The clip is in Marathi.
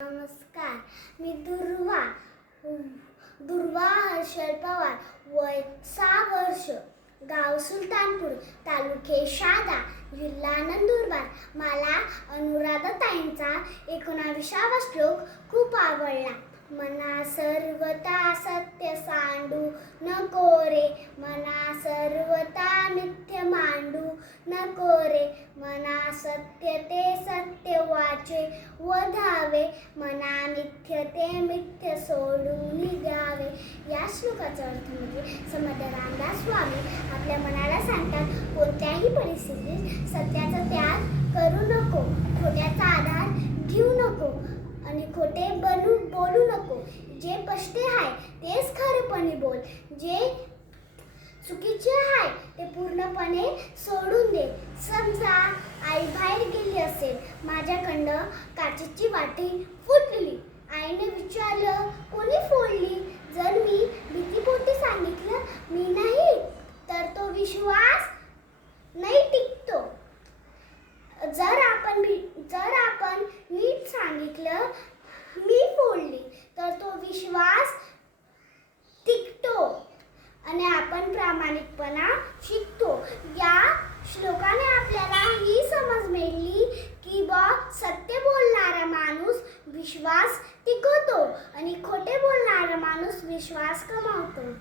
नमस्कार, मी दुर्वा हर्षल पवार, वय 6 वर्ष, गाव सुलतानपूर, तालुके शादा, जिल्हा नंदुरबार. मला अनुराधाताईंचा 19वा श्लोक खूप आवडला. मना सर्वता सत्य सांडू नको रे, मना सर्वता मिथ्य मांडू नको रे, मना सत्य ते सत्य वाचे वधावे, मना मिथ्य ते मिथ्य सोडून निघावे. या श्लोकाचा अर्थ म्हणजे समर्थ रामदास स्वामी आपल्या मनाला सांगतात, कोणत्याही परिस्थितीत सत्याचा त्याग करू नको, खोट्याचा आधार घेऊ नको आणि खोटे बोलू नको. जे स्पष्ट आहे तेच खरेपणे बोल, जे चुकीचे आहे ते पूर्णपणे सोडून दे. समजा आई बाहेर गेली असेल, माझ्याकडनं काचेची वाटी फुटली. आईने विचारलं, कोणी फोडली? जर मी भीतीपोटी सांगितलं मी नाही, तर तो विश्वास नाही टिकतो. जर आपण नीट सांगितलं मी फोडली, तर तो विश्वास टिकतो आणि आपण प्रामाणिकपणा शिकतो. या श्लोकाने आपल्याला ही समज मिळली की सत्य बोलणारा माणूस विश्वास टिकवतो आणि खोटे बोलणारा माणूस विश्वास गमावतो.